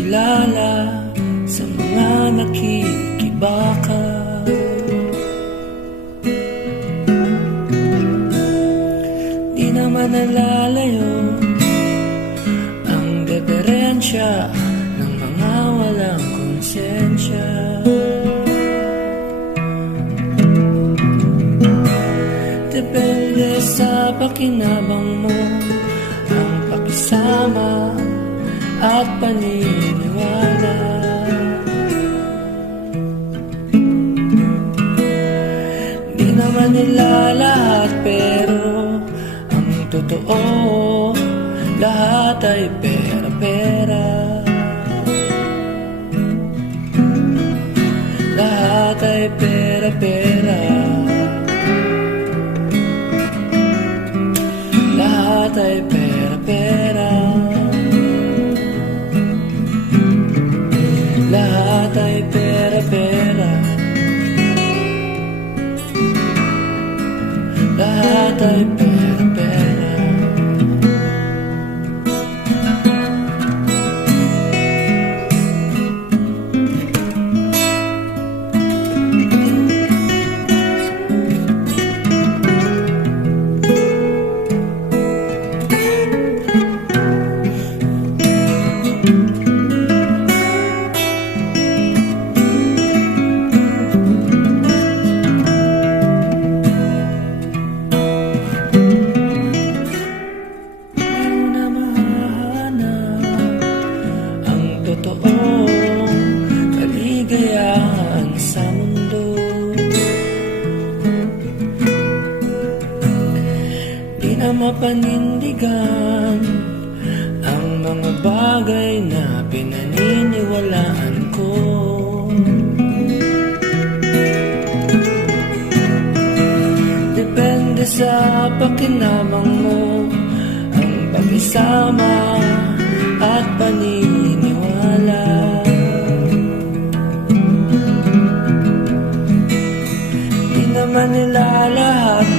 kilala sa mga nakikibaka. Di naman nalalayo ang diferensya ng mga walang konsensya. Depende sa pakinabang mo Ang pakisama at paniniwala. Di naman nila lahat pero Ang totoo lahat ay pera-pera. Lahat ay pera-pera. Lahat ay pera-pera Lahat ay totoong kaligayahan sa mundo? Di na mapanindigan ang mga bagay na pinaniniwalaan ko. Depende sa pakinamang mo Ang pakisama at paniniwala naman nila lahat